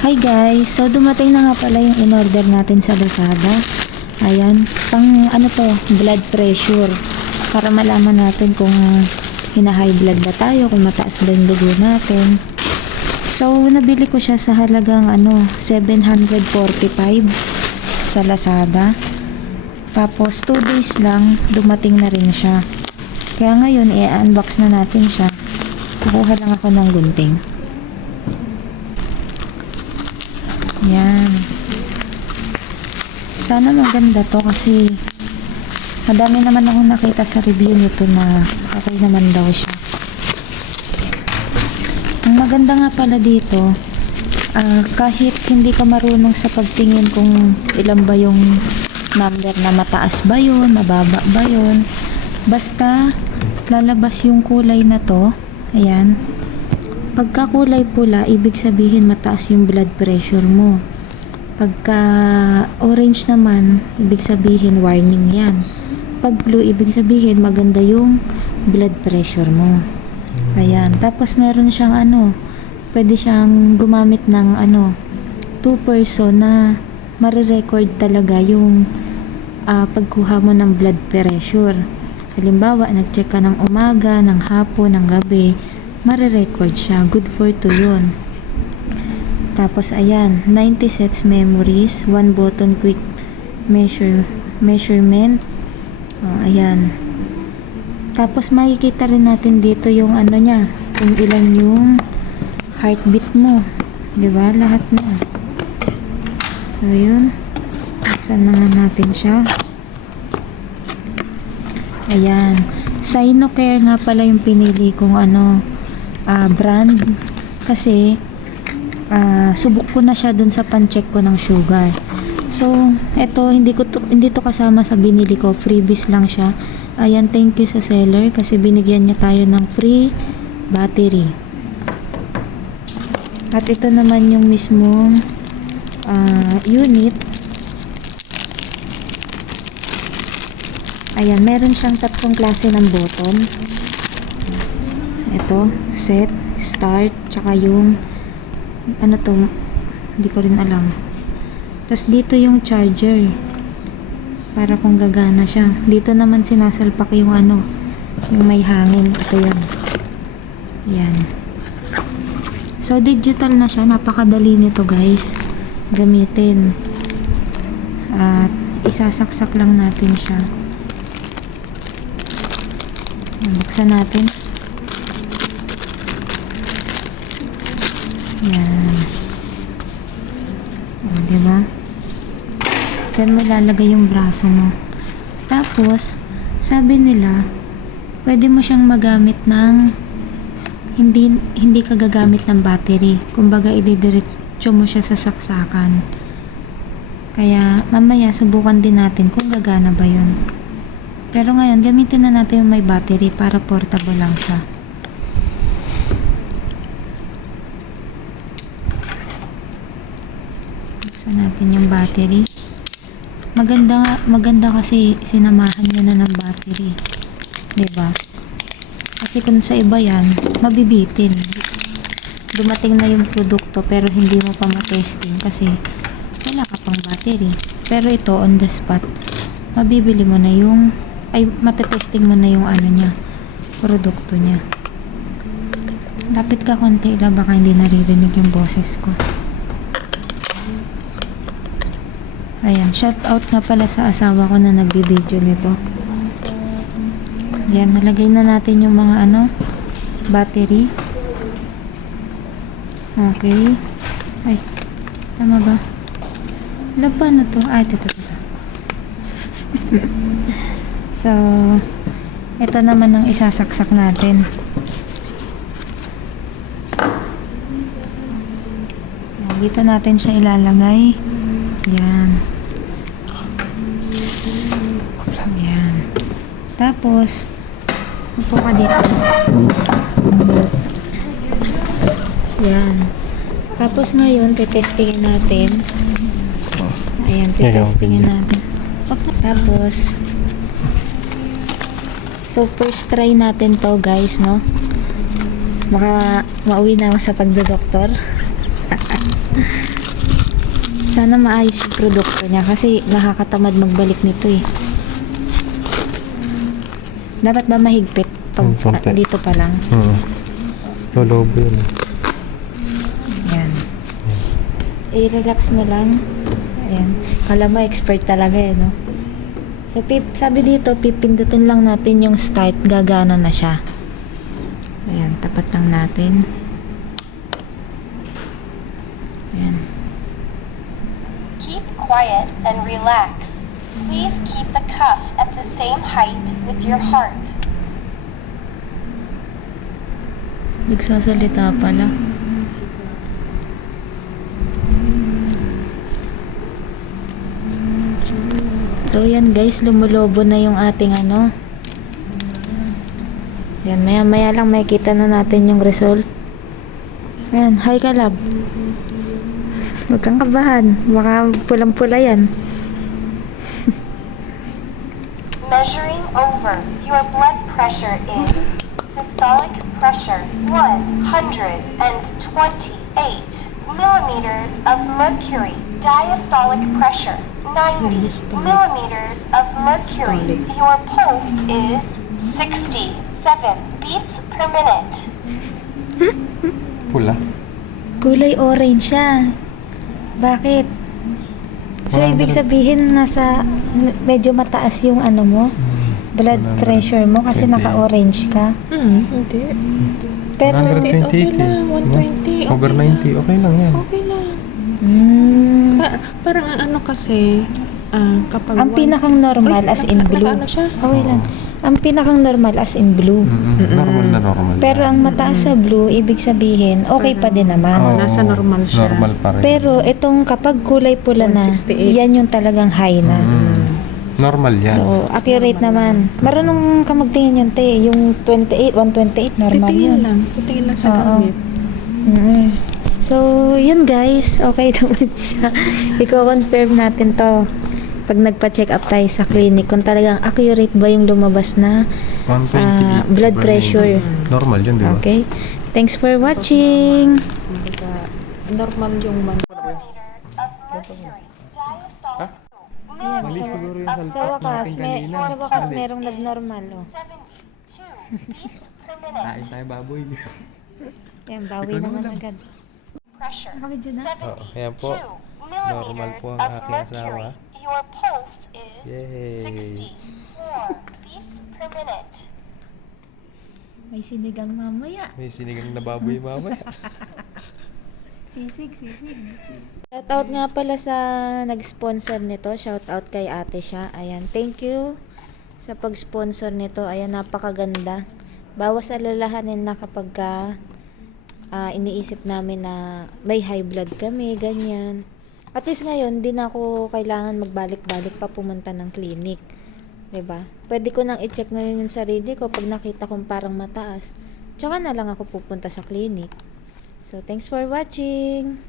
Hi guys! So dumating na nga pala yung in-order natin sa Lazada. Ayan, pang ano to, blood pressure. Para malaman natin kung hina-high blood ba tayo, kung mataas ba yung dugo natin. So, nabili ko siya sa halagang ano, 745 sa Lazada. Tapos, 2 days lang, dumating na rin siya. Kaya ngayon, i-unbox na natin siya. Kukuha lang ako ng gunting. Yan. Sana maganda to kasi madami naman akong nakita sa review nito na okay naman daw siya. Ang maganda nga pala dito, ah, kahit hindi ka marunong sa pagtingin kung ilan ba yung number na mataas ba yun, mababa ba yun, basta lalabas yung kulay na to, ayan, Pagka kulay pula, ibig sabihin mataas yung blood pressure mo. Pagka orange naman, ibig sabihin warning yan. Pag blue, ibig sabihin maganda yung blood pressure mo. Ayan. Tapos meron siyang ano, pwede siyang gumamit ng ano, two person na marirecord talaga yung ah, pagkuha mo ng blood pressure. Halimbawa, nag-check ka ng umaga, ng hapon, ng gabi, marirecord siya. Good for two yun. Tapos, ayan, 90 sets memories, one button quick measure, measurement. Oh, ayan. Tapos, makikita rin natin dito yung ano niya, kung ilan yung heartbeat mo. ba Lahat na. So, yun. Buksan na nga natin siya. Ayan. Sinocare nga pala yung pinili kong ano, ah, brand. Kasi, ah, subok ko na siya dun sa pan-check ko ng sugar. So, eto, hindi ko to, hindi to kasama sa binili ko. Freebies lang siya. Ayan, thank you sa seller kasi binigyan niya tayo ng free battery. At ito naman yung mismong ah, unit. Ayan, meron siyang tatlong klase ng button. Ito, set, start, tsaka yung ano to, hindi ko rin alam. Tapos dito yung charger. Para kung gagana siya. Dito naman sinasalpak yung ano, yung may hangin. Ito yun. Yan. So, digital na siya. Napakadali nito, guys. Gamitin. At isasaksak lang natin siya. Buksan natin. Yan. O, diba? Diyan mo lalagay yung braso mo. Tapos, sabi nila, pwede mo siyang magamit ng hindi hindi ka gagamit ng battery. Kumbaga, ididiretso mo siya sa saksakan. Kaya, mamaya, subukan din natin kung gagana ba yun. Pero ngayon, gamitin na natin yung may battery para portable lang siya. Buksan natin yung battery. Maganda, maganda kasi sinamahan niya na ng battery. 'Di ba? Kasi kung sa iba yan, mabibitin. Dumating na yung produkto pero hindi mo pa matesting kasi wala ka pang battery. Pero ito, on the spot, mabibili mo na yung, ay, matetesting mo na yung ano niya, produkto niya. Lapit ka konti lang, baka hindi naririnig yung boses ko. Ayan, shout out nga pala sa asawa ko na nagbibideo nito. Yan, nalagay na natin yung mga ano, battery. Okay. Ay, tama ba? Ano na to? Ay, ito, ito, so, ito naman ang isasaksak natin. Dito natin siya ilalagay. Yan. Yan. Tapos, upo ka dito. Yan. Tapos ngayon, tetestingin natin. Ayan, tetestingin natin. Tapos, so first try natin to guys, no? Baka mauwi na ako sa pagdodoktor. Sana maayos yung produkto niya kasi nakakatamad magbalik nito eh. Dapat ba mahigpit pag Hmm, konti. ah, dito pa lang? Hmm. Lolobo yun. eh. Yan. I-relax mo lang. Ayan. Kala mo expert talaga eh, no? So, pip, sabi dito, pipindutin lang natin yung start, gagana na siya. Ayan, tapat lang natin. Ayan. Keep quiet and relax. Please keep the cuff at the same height with your heart. Nagsasalita pala. So yan guys, lumulobo na yung ating ano. Yan, maya maya lang makikita na natin yung result. Ayan, hi ka lab. Huwag kang kabahan. Baka pulang-pula yan. Measuring over. Your blood pressure is systolic pressure 128 millimeters of mercury. Diastolic pressure 90 millimeters of mercury. Your pulse is 67 beats per minute. Pula. Kulay orange siya. Bakit? So, Wala ibig na rin. sabihin, nasa, medyo mataas yung ano mo, blood Wala na rin. pressure mo kasi 28. naka-orange ka. Hmm, hindi. Pero, 128 okay eh. lang, 120, Over okay 90, okay lang yan. Okay lang. mm, Pa- parang ang ano kasi, ah, kapag... ang pinakang normal as in blue. naka-ano siya? Okay lang. Ang pinakang normal as in blue. Mm-mm. Normal na normal. Pero ang mataas sa blue, ibig sabihin, okay pa din naman. Oo, nasa normal siya. Normal pa rin. Pero itong kapag kulay pula na, 168. yan yung talagang high na. Mm. Normal yan. So, accurate naman. Marunong ka magtingin yan, te. Yung 28, 128, normal Titingin yun. lang. Titingin lang sa Oo. gamit. mm So, yun guys. Okay naman siya. Iko-confirm natin to pag nagpa-check up tayo sa clinic kung talagang accurate ba yung lumabas na 128. ah, blood over pressure. 90. Normal yun, di ba? Okay? Thanks for watching. Normal yung man. Diastolic Mali siguro yung salpak Sa wakas, may, sa wakas merong nag-normal, oh. 72 beats per minute. Kain tayo baboy. Yan, bawi naman agad. Pressure Nakabidyo na? Oo, ayan po. 72 Normal po ang aking mercury. asawa. Your pulse is Yay! 64 beats per minute. May sinigang mamaya. May sinigang na baboy mamaya. Sisig, sisig. Shoutout nga pala sa nag-sponsor nito. Shoutout kay ate siya. Ayan, thank you sa pag-sponsor nito. Ayan, napakaganda. Bawas alalahanin na kapag ka, ah, iniisip namin na may high blood kami, ganyan. At least ngayon, di na ako kailangan magbalik-balik pa pumunta ng clinic. 'Di ba? Pwede ko nang i-check ngayon yung sarili ko pag nakita kong parang mataas. Tsaka na lang ako pupunta sa clinic. So, thanks for watching.